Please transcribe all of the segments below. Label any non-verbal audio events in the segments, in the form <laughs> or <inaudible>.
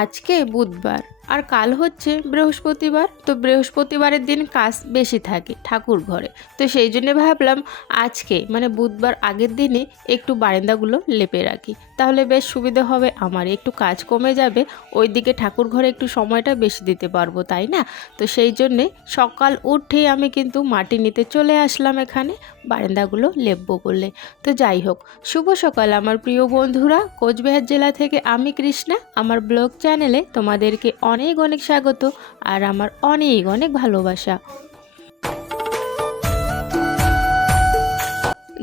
আজকে বুধবার, আর কাল হচ্ছে বৃহস্পতিবার। তো বৃহস্পতিবারের দিন কাজ বেশি থাকে ঠাকুর ঘরে। তো সেই জন্য ভাবলাম আজকে মানে বুধবার আগের দিনে একটু বারান্দাগুলো লেপে রাখি। তাহলে বেশ সুবিধা হবে আমার, একটু কাজ কমে যাবে, ওইদিকে ঠাকুর ঘরে একটু সময়টা বেশি দিতে পারব, তাই না? তো সেই জন্যে সকাল উঠেই আমি কিন্তু মাটি নিতে চলে আসলাম এখানে। বারান্দাগুলো লেপবো বললে তো যাই হোক, শুভ সকাল আমার প্রিয় বন্ধুরা। কোচবিহার জেলা থেকে আমি কৃষ্ণা। আমার ব্লগ চ্যানেলে তোমাদেরকে অনেক অনেক স্বাগত আর আমার অনেক অনেক ভালোবাসা।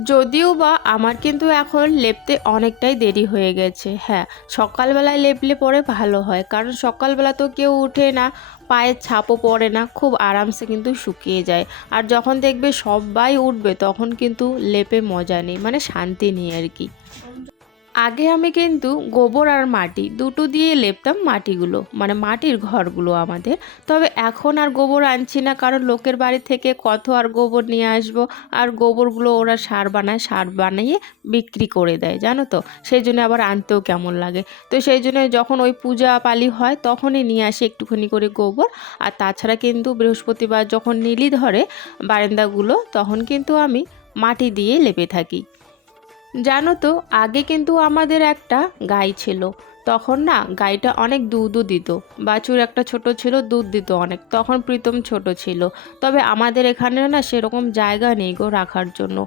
যদিও বা আমার কিন্তু এখন লেপতে অনেকটাই দেরি হয়ে গেছে। হ্যাঁ সকালবেলায় লেপলে পরে ভালো হয়, কারণ সকালবেলা তো কেউ উঠে না, পায়ের ছাপও পড়ে না, খুব আরামসে কিন্তু শুকিয়ে যায়। আর যখন দেখবে সবাই উঠবে, তখন কিন্তু লেপে মজা নেই মানে শান্তি নেই আর কি। আগে আমি কিন্তু গোবর আর মাটি দুটো দিয়ে লেপতাম মাটিগুলো মানে মাটির ঘরগুলো আমাদের। তবে এখন আর গোবর আনছি না, কারণ লোকের বাড়ি থেকে কত আর গোবর নিয়ে আসব, আর গোবরগুলো ওরা সার বানায়, সার বানিয়ে বিক্রি করে দেয়, জানো তো? সেই জন্য আবার আনতেও কেমন লাগে। তো সেই জন্য যখন ওই পূজা পালি হয়, তখনই নিয়ে আসি একটুখানি করে গোবর। আর তাছাড়া কিন্তু বৃহস্পতিবার যখন নীলি ধরে বারান্দাগুলো, তখন কিন্তু আমি মাটি দিয়ে লেপে থাকি। জানো তো আগে কিন্তু আমাদের একটা গাই ছিল। তখন না গাইটা অনেক দুধও দিত। বাছুর একটা ছোট ছিল, দুধ দিত অনেক। তখন প্রীতম ছোট ছিল। তবে আমাদের এখানে না সেরকম জায়গা নেই গো রাখার জন্য।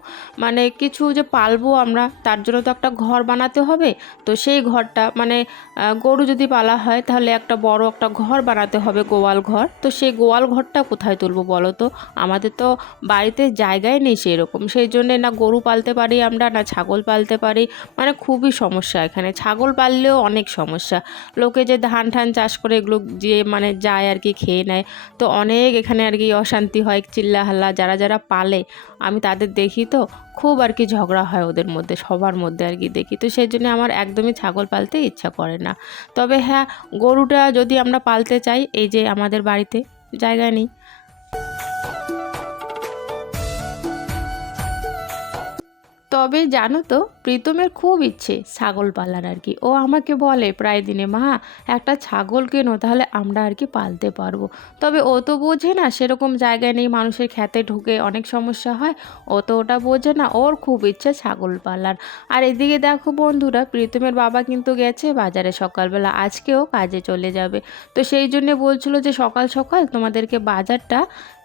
মানে কিছু যে পালবো আমরা, তার জন্য তো একটা ঘর বানাতে হবে। তো সেই ঘরটা মানে গরু যদি পালা হয় তাহলে একটা বড় একটা ঘর বানাতে হবে, গোয়াল ঘর। তো সেই গোয়াল ঘরটা কোথায় তুলবো বলো তো? আমাদের তো বাড়িতে জায়গায় নেই সেরকম। সেই জন্যে না গরু পালতে পারি আমরা, না ছাগল পালতে পারি। মানে খুবই সমস্যা এখানে। ছাগল পাললেও অনেক সমস্যা। লোকে যে ধান ঠান চাষ করে এগুলো যে মানে যায় আর কি খেয়ে নেয়। তো অনেক এখানে আর কি অশান্তি হয় চিল্লা হাল্লা যারা যারা পালে, আমি তাদের দেখি তো, খুব আর কি ঝগড়া হয় ওদের মধ্যে, সবার মধ্যে আর কি দেখি। তো সেই জন্য আমার একদমই ছাগল পালতে ইচ্ছা করে না। তবে হ্যাঁ গরুটা যদি আমরা পালতে চাই, এই যে আমাদের বাড়িতে, জায়গা নেই। তবে জানো তো, প্রীতমের খুব ইচ্ছে ছাগল পালার আর কি। ও আমাকে বলে, প্রায় দিনে মা, একটা ছাগল কেনো, তাহলে আমরা আর কি পালতে পারব। তবে ও তো বোঝে না, সেরকম জায়গায় নেই, মানুষের খেতে ঢুকে অনেক সমস্যা হয়। ও তো ওটা বোঝে না, ওর খুব ইচ্ছে ছাগল পালার। আর এদিকে দেখো বন্ধুরা, প্রীতমের বাবা কিন্তু গেছে বাজারে সকালবেলা, আজকেও কাজে চলে যাবে। তো সেই জন্যে বলছিল যে সকাল সকাল তোমাদেরকে বাজারটা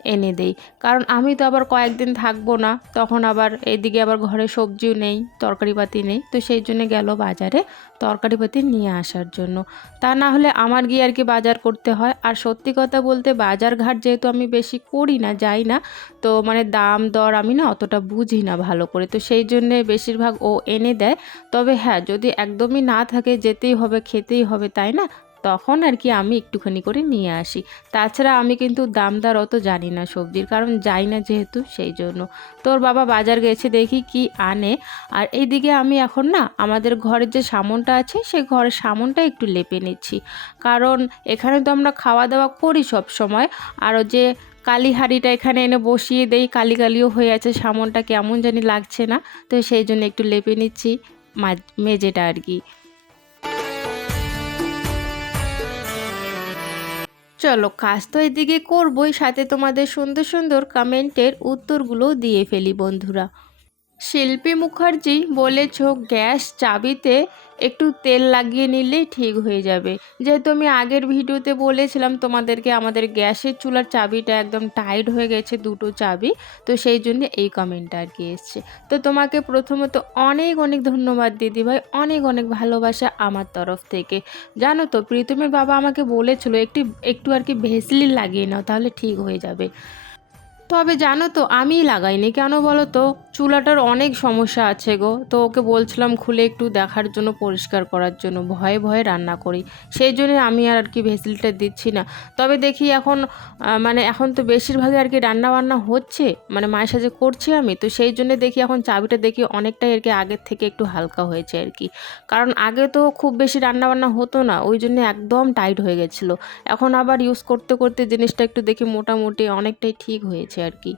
এনে দেই। কারণ আমি তো আবার কয়েকদিন থাকব না, তখন আবার এদিকে আবার ঘরে সবজিও নেই, তরকারিপাতি নেই। তো সেই জন্য গেল বাজারে তরকারিপাতি নিয়ে আসার জন্য। তা না হলে আমার গিয়ে আর কি বাজার করতে হয়। আর সত্যি কথা বলতে বাজার ঘাট যেহেতু আমি বেশি করি না, যাই না, তো মানে দাম দর আমি না অতটা বুঝি না ভালো করে। তো সেই জন্যে বেশিরভাগ ও এনে দেয়। তবে হ্যাঁ যদি একদমই না থাকে, যেতেই হবে, খেতেই হবে, তাই না? তখন আর কি আমি একটুখানি করে নিয়ে আসি। তাছাড়া আমি কিন্তু দাম দর অত জানি না সবজির, কারণ যাই না যেহেতু সেই জন্য। তোর বাবা বাজার গেছে দেখি কি আনে। আর এইদিকে আমি এখন না আমাদের ঘরের যে সামনটা আছে সেই ঘরের সামনটা একটু লেপে নিচ্ছি। কারণ এখানে তো আমরা খাওয়া দাওয়া করি সব সময়। আর যে কালি হাঁড়িটা এখানে এনে বসিয়ে দেই, কালি কালিও হয়ে আছে সামনটা, কেমন জানি লাগছে না। তো সেই জন্য একটু লেপে নিচ্ছি মেজেটা আর কি। চলো কাজ তো এদিকে করবই সাথে তোমাদের সুন্দর সুন্দর কমেন্টের উত্তরগুলো দিয়ে ফেলি বন্ধুরা। শিল্পী মুখার্জি বলেছ, গ্যাস চাবিতে একটু তেল লাগিয়ে নিলেই ঠিক হয়ে যাবে। যেহেতু আমি আগের ভিডিওতে বলেছিলাম তোমাদেরকে আমাদের গ্যাসের চুলার চাবিটা একদম টাইট হয়ে গেছে দুটো চাবি, তো সেই জন্য এই কমেন্টটা আর কি এসছে। তো তোমাকে প্রথমত অনেক অনেক ধন্যবাদ দিদি ভাই অনেক অনেক ভালোবাসা আমার তরফ থেকে। জানো তো, প্রীতমের বাবা আমাকে বলেছিল একটি, একটু আর কি ভেসলিন লাগিয়ে নাও, তাহলে ঠিক হয়ে যাবে। তবে জানো তো আমি লাগাইনি। কেন বলো তো? চুলাটার অনেক সমস্যা আছে গো। তো ওকে বলছিলাম খুলে একটু দেখার জন্য, পরিষ্কার করার জন্য। ভয়ে ভয়ে রান্না করি। সেই জন্য আমি আর আর কি ভেসিলটা দিচ্ছি না। তবে দেখি এখন মানে এখন তো বেশিরভাগই আর কি রান্না বান্না হচ্ছে মানে মায়ের সাথে করছি আমি। তো সেই জন্য দেখি এখন চাবিটা দেখি অনেকটাই আর কি আগের থেকে একটু হালকা হয়েছে আর কি। কারণ আগে তো খুব বেশি রান্না বান্না হতো না, ওই জন্য একদম টাইট হয়ে গেছিল। এখন আবার ইউজ করতে করতে জিনিসটা একটু দেখি মোটামুটি অনেকটাই ঠিক হয়েছে। আর কি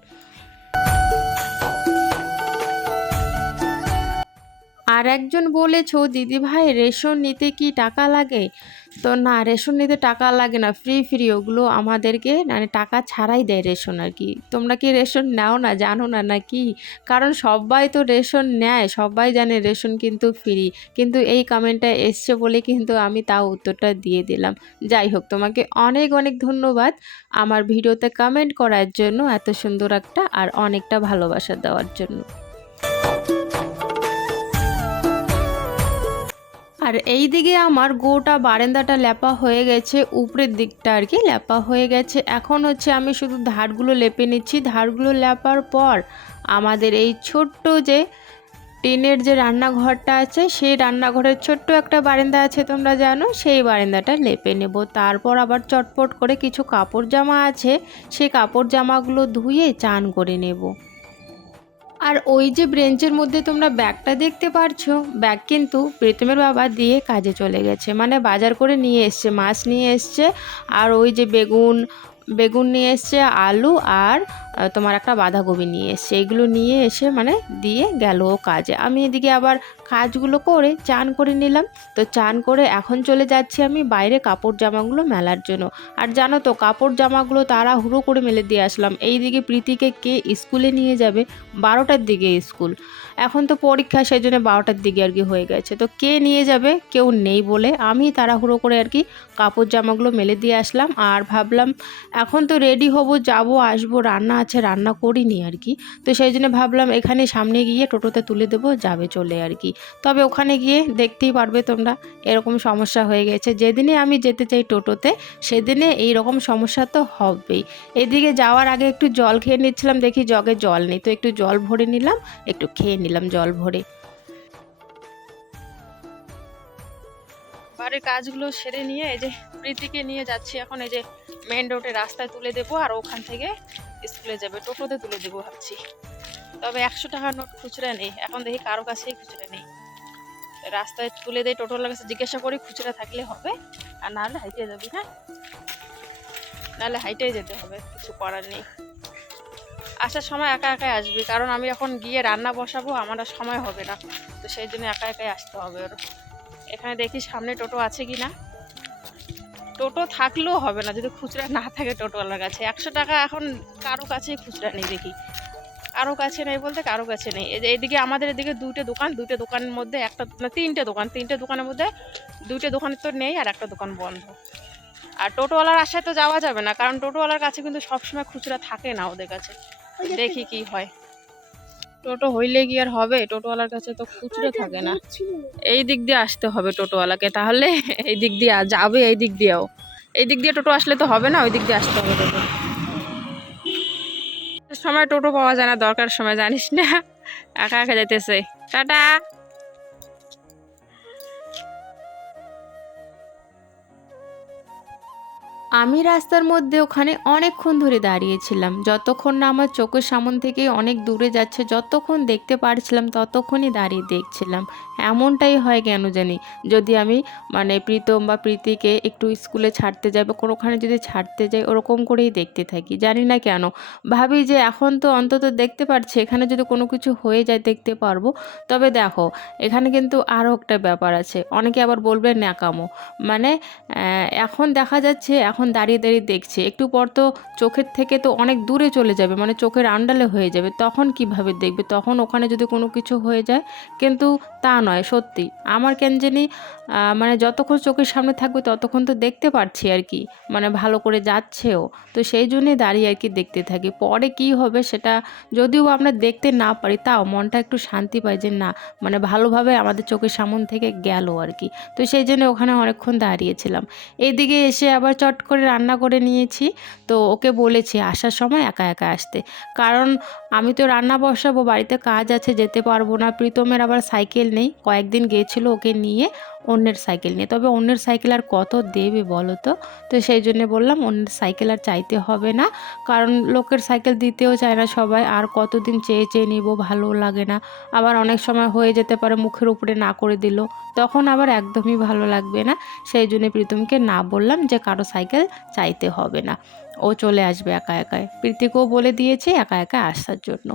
আর একজন বলেছ, দিদি ভাই, রেশন নিতে কি টাকা লাগে? তো না, রেশন নিতে টাকা লাগে না ফ্রি ফ্রি ওগুলো আমাদেরকে মানে টাকা ছাড়াই দেয় রেশন আর কি। তোমরা কি রেশন নাও না, জানো না নাকি? কারণ সবাই তো রেশন নেয়, সবাই জানে রেশন কিন্তু ফ্রি কিন্তু এই কমেন্টটা এসছে বলে কিন্তু আমি তাও উত্তরটা দিয়ে দিলাম। যাই হোক, তোমাকে অনেক অনেক ধন্যবাদ আমার ভিডিওতে কমেন্ট করার জন্য এত সুন্দর একটা আর অনেকটা ভালোবাসা দেওয়ার জন্য। আর এই দিকে আমার গোটা বারান্দাটা ল্যাপা হয়ে গেছে, উপরের দিকটা আর কি ল্যাপা হয়ে গেছে। এখন হচ্ছে আমি শুধু ধারগুলো লেপে নিচ্ছি। ধারগুলো লেপার পর আমাদের এই ছোট্ট যে টিনের যে রান্নাঘরটা আছে, সেই রান্নাঘরের ছোট্ট একটা বারান্দা আছে তোমরা জানো, সেই বারান্দাটা লেপে নেব। তারপর আবার চটপট করে কিছু কাপড় জামা আছে, সেই কাপড় জামাগুলো ধুয়ে চান করে নেব। আর ওই যে ব্রেঞ্চের মধ্যে তোমরা ব্যাগটা দেখতে পারছ, ব্যাগ কিন্তু প্রীতমের বাবা দিয়ে কাজে চলে গেছে। মানে বাজার করে নিয়ে এসছে, মাছ নিয়ে এসছে, আর ওই যে বেগুন বেগুন নিয়ে এসছে, আলু আর তোমার একটা বাঁধাকপি নিয়ে এসছে। এগুলো নিয়ে এসে মানে দিয়ে গেল কাজে। আমি এদিকে আবার কাজগুলো করে চান করে নিলাম। তো চান করে এখন চলে যাচ্ছি আমি বাইরে কাপড় জামাগুলো মেলার জন্য। আর জানো তো, কাপড় জামাগুলো তারা হুড়ো করে মেলে দিয়ে আসলাম। এই দিকে প্রীতিকে কে স্কুলে নিয়ে যাবে? বারোটার দিকে স্কুল। এখন তো পরীক্ষা সেই জন্য বারোটার দিকে আর কি হয়ে গেছে। তো কে নিয়ে যাবে? কেউ নেই বলে আমি তাড়াহুড়ো করে আর কি কাপড় জামাগুলো মেলে দিয়ে আসলাম। আর ভাবলাম এখন তো রেডি হব, যাব, আসব, রান্না আছে, রান্না করিনি আর কি। তো সেই জন্য ভাবলাম এখানে সামনে গিয়ে টোটোতে তুলে দেবো, যাবে চলে আর কি। তবে ওখানে গিয়ে দেখতেই পারবে তোমরা, এরকম সমস্যা হয়ে গেছে। যেদিনে আমি যেতে চাই টোটোতে, সেদিনে এই রকম সমস্যা তো হবেই। এদিকে যাওয়ার আগে একটু জল খেয়ে নিচ্ছিলাম, দেখি জগে জল নেই। তো একটু জল ভরে নিলাম, একটু খেয়ে নিলাম জল ভরে। বাড়ির কাজগুলো সেরে নিয়ে এই যে প্রীতিকে নিয়ে যাচ্ছি এখন, এই যে মেন রোডে রাস্তায় তুলে দেবো আর ওখান থেকে স্কুলে যাবে, টোটোতে তুলে দেবো ভাবছি। তবে একশো টাকার নোট খুচরা নেই, এখন দেখি কারও কাছেই খুচরা নেই। রাস্তায় তুলে দেয় টোটোলার কাছে জিজ্ঞাসা করি, খুচরা থাকলে হবে? আর নাহলে হাইটে যাবি হ্যাঁ? নাহলে হাইটেই যেতে হবে, কিছু করার নেই। আসার সময় একা একাই আসবি, কারণ আমি এখন গিয়ে রান্না বসাবো, আমার আর সময় হবে না। তো সেই জন্য একা একাই আসতে হবে ওর এখানে দেখি সামনে টোটো আছে কি না টোটো থাকলেও হবে না যদি খুচরা না থাকে টোটোওয়ালার কাছে। একশো টাকা এখন কারও কাছেই খুচরা নেই দেখি। কারও কাছে নেই বলতে কারও কাছে নেই। এইদিকে আমাদের এদিকে দুটো দোকান দুটো দোকানের মধ্যে একটা না তিনটে দোকান তিনটে দোকানের মধ্যে দুটো দোকানের তো নেই আর একটা দোকান বন্ধ। আর টোটোওয়ালার আশায় তো যাওয়া যাবে না কারণ টোটোওয়ালার কাছে কিন্তু সবসময় খুচরা থাকে না ওদের কাছে। দেখি কি হয়। টোটো হইলে কি আর হবে? টোটোওয়ালার কাছে তো খুচরো থাকে না। এই দিক দিয়ে আসতে হবে টোটোওয়ালাকে তাহলে <laughs> এই দিক দিয়ে যাবে এই দিক দিয়েও। এই দিক দিয়ে টোটো আসলে তো হবে না ওই দিক দিয়ে আসতে হবে টোটো। সময় টোটো পাওয়া যায় না দরকার সময় জানিস না? একা একা যেতেছে টাটা! আমি রাস্তার মধ্যে ওখানে অনেকক্ষণ ধরে দাঁড়িয়েছিলাম। যতক্ষণ না আমার চোখের সামন থেকে অনেক দূরে যাচ্ছে, যতক্ষণ দেখতে পারছিলাম, ততক্ষণই দাঁড়িয়ে দেখছিলাম। এমনটাই হয় কেন জানি? যদি আমি মানে প্রীতম বা প্রীতিকে একটু স্কুলে ছাড়তে যাই বা কোনোখানে যদি ছাড়তে যাই, ওরকম করেই দেখতে থাকি। জানি না কেন। ভাবি যে এখন তো অন্তত দেখতে পারছি, এখানে যদি কোনো কিছু হয়ে যায় দেখতে পারব। তবে দেখো, এখানে কিন্তু আরও একটা ব্যাপার আছে। অনেকে আবার বলবে ন্যাকামো। মানে এখন দেখা যাচ্ছে, এখন দাঁড়িয়ে দাঁড়িয়ে দেখছে, একটু পর তো চোখের থেকে তো অনেক দূরে চলে যাবে মানে চোখের আন্ডালে হয়ে যাবে, তখন কীভাবে দেখবে? তখন ওখানে যদি কোনো কিছু হয়ে যায়, কিন্তু তা নয়, সত্যি। আমার কেন জানি মানে যতক্ষণ চোখের সামনে থাকবে, ততক্ষণ তো দেখতে পারছি আর কি মানে ভালো করে যাচ্ছেও। তো সেই জন্যই দাঁড়িয়ে আর কি দেখতে থাকি। পরে কি হবে সেটা যদিও আমরা দেখতে না পারি, তাও মনটা একটু শান্তি পায় যে না মানে ভালোভাবে আমাদের চোখের সামন থেকে গেল আর কি। তো সেই জন্য ওখানে অনেকক্ষণ দাঁড়িয়েছিলাম। এইদিকে এসে আবার চট করে রান্না করে নিয়েছি। তো ওকে বলেছি আসার সময় একা একা আসতে। কারণ আমি তো রান্না বসাবো, বাড়িতে কাজ আছে, যেতে পারব না। প্রীতমের আবার সাইকেল নেই। কয়েকদিন গেছিল ওকে নিয়ে। অন্যের সাইকেল নিয়ে। তবে অন্যের সাইকেল আর কত দেবে বলো তো? তো সেই জন্য বললাম অন্যের সাইকেল আর চাইতে হবে না। কারণ লোকের সাইকেল দিতেও চায় না সবাই, আর কতদিন চেয়ে চেয়ে নিব ভালো লাগে না। আবার অনেক সময় হয়ে যেতে পারে মুখের উপরে না করে দিল। তখন আবার একদমই ভালো লাগবে না। সেই জন্য প্রীতমকে না বললাম যে কারও সাইকেল চাইতে হবে না। ও চলে আসবে একা একাই। প্রীতিকেও বলে দিয়েছে একা একা আসার জন্য।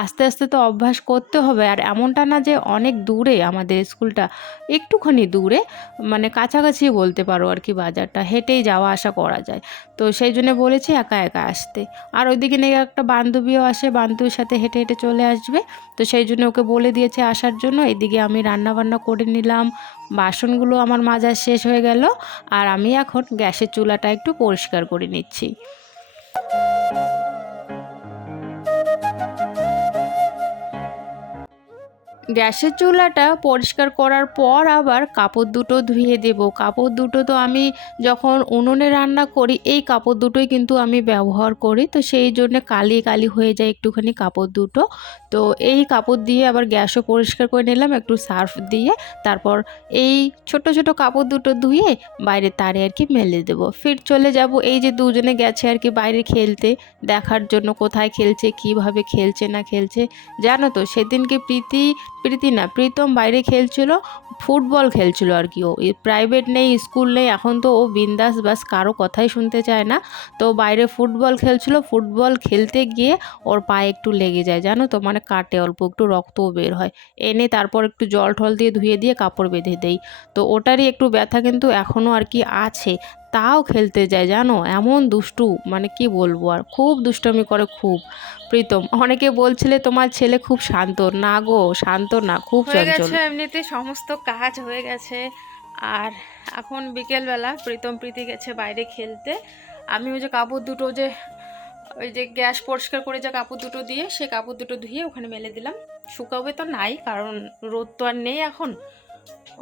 আস্তে আস্তে তো অভ্যাস করতে হবে আর এমনটা না যে অনেক দূরে আমাদের স্কুলটা, একটুখানি দূরে মানে কাছাকাছি বলতে পারো আর কি বাজারটা, হেঁটেই যাওয়া আসা করা যায়। তো সেই জন্য বলেছি একা একা আসতে। আর ওইদিকে নাকি একটা বান্ধবীও আসে, বান্ধবীর সাথে হেঁটে হেঁটে চলে আসবে। তো সেই জন্য ওকে বলে দিয়েছে আসার জন্য। এদিকে আমি রান্না বান্না করে নিলাম, বাসনগুলো আমার মাজা শেষ হয়ে গেল আর আমি এখন গ্যাসের চুলাটা একটু পরিষ্কার করে নিচ্ছি। গ্যাসের চুলাটা পরিষ্কার করার পর আবার কাপড় দুটো ধুয়ে দেব। কাপড় দুটো তো আমি যখন উনুনে রান্না করি, এই কাপড় দুটোই কিন্তু আমি ব্যবহার করি। তো সেই জন্য কালি কালি হয়ে যায় একটুখানি কাপড় দুটো। তো এই কাপড় দিয়ে আবার গ্যাসও পরিষ্কার করে নিলাম, একটু সার্ফ দিয়ে। তারপর এই ছোট ছোট কাপড় দুটো ধুয়ে বাইরে তারে আর কি মেলে দেব। ফির চলে যাব এই যে দুজনে গেছে আর কি বাইরে খেলতে, দেখার জন্য কোথায় খেলছে, কীভাবে খেলছে, না খেলছে। জানো তো, সেদিনকে প্রীতি প্রীতি না, প্রীতম বাইরে খেলছিল ফুটবল খেলছিল আর কি ও। প্রাইভেট নেই স্কুল নেই, এখন তো ও বিন্দাস বাস কারও কথাই শুনতে চায় না। তো বাইরে ফুটবল খেলছিল, ফুটবল খেলতে গিয়ে ওর পায়ে একটু লেগে যায়, জানো তো মানে কাটে অল্প, একটু রক্তও বের হয়। এনে তারপর একটু জল ঠল দিয়ে ধুয়ে দিয়ে কাপড় বেঁধে দেই। তো ওটারই একটু ব্যথা কিন্তু এখনও আর কি আছে। তাও খেলতে যায় জানো? এমন দুষ্টু মানে কি বলব আর? খুব দুষ্টমি করে খুব। প্রীতম অনেকে বলছিলে তোমার ছেলে খুব শান্ত। না গো শান্ত না খুব চঞ্চল। এমনিতে সমস্ত কাজ হয়ে গেছে। আর এখন বিকেলবেলা প্রীতম প্রীতি গেছে বাইরে খেলতে। আমি ওই যে কাপড় দুটো যে ওই যে গ্যাস পরিষ্কার করে যে কাপড় দুটো দিয়ে সে কাপড় দুটো ধুয়ে ওখানে মেলে দিলাম। শুকাবে তো নাই কারণ রোদ তো আর নেই এখন।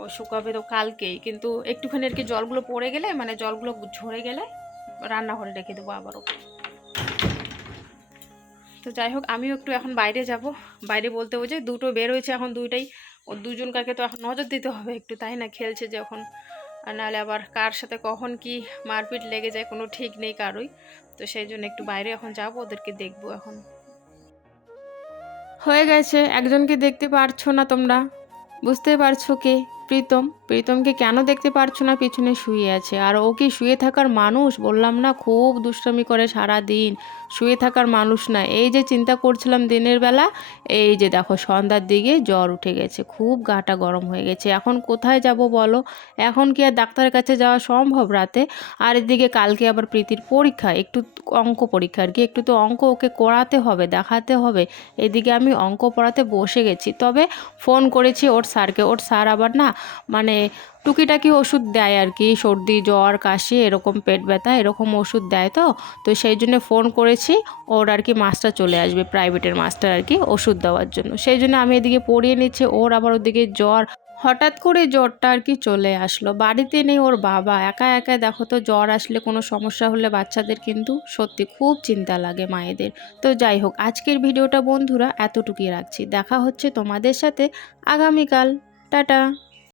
ও শুকাবে তো কালকেই। কিন্তু একটুখানি আর কি জলগুলো পড়ে গেলে মানে জলগুলো ঝরে গেলে রান্নাঘরে রেখে দেবো আবারও। তো যাই হোক, আমিও একটু এখন বাইরে যাব। বাইরে বলতে ওই যে দুটো বের হয়েছে, এখন দুইটাই। ও দুজন কাকে তো এখন নজর দিতে হবে একটু, তাই না? খেলছে যখন। আর নাহলে আবার কার সাথে কখন কি মারপিট লেগে যায় কোনো ঠিক নেই কারোই। তো সেই জন্য একটু বাইরে এখন যাব, ওদেরকে দেখব এখন। হয়ে গেছে, একজনকে দেখতে পারছ না তোমরা? বুঝতে পারছ কে? প্রীতম, প্রীতমকে কেন দেখতে পারছ না? পিছনে শুয়ে আছে। আর ও কি শুয়ে থাকার মানুষ? বললাম না, খুব দুষ্টামি করে সারা দিন শুয়ে থাকার মানুষ না। এই যে চিন্তা করছিলাম দিনের বেলা, এই যে দেখো সন্ধ্যার দিকে জ্বর উঠে গেছে। খুব গাটা গরম হয়ে গেছে। এখন কোথায় যাব বলো? এখন কি আর ডাক্তারের কাছে যাওয়া সম্ভব রাতে? আর এদিকে কালকে আবার প্রীতির পরীক্ষা। একটু অঙ্ক পরীক্ষা আর কি। একটু তো অঙ্ক ওকে করাতে হবে, দেখাতে হবে। এদিকে আমি অঙ্ক পড়াতে বসে গেছি। তবে ফোন করেছি ওর স্যারকে। ওর স্যার আবার না মানে টুকিটাকি ওষুধ দেয় আর কি, সর্দি, জ্বর, কাশি, এরকম পেট ব্যথা, এরকম ওষুধ দেয় তো। তো সেই জন্য ফোন করেছি, ওর আর কি মাস্টার চলে আসবে প্রাইভেটের মাস্টার আর কি ওষুধ দেওয়ার জন্য। সেই জন্য আমি এদিকে পড়িয়ে নিচ্ছি, ওর আবার ওদিকে জ্বর। হঠাৎ করে জ্বরটা আর কি চলে আসলো। বাড়িতে নেই ওর বাবা, একা একা দেখো তো জ্বর আসলে কোনো সমস্যা হলে বাচ্চাদের কিন্তু সত্যি খুব চিন্তা লাগে মায়েদের। তো যাই হোক, আজকের ভিডিওটা বন্ধুরা এতটুকুই রাখছি। দেখা হচ্ছে তোমাদের সাথে আগামীকাল। টাটা।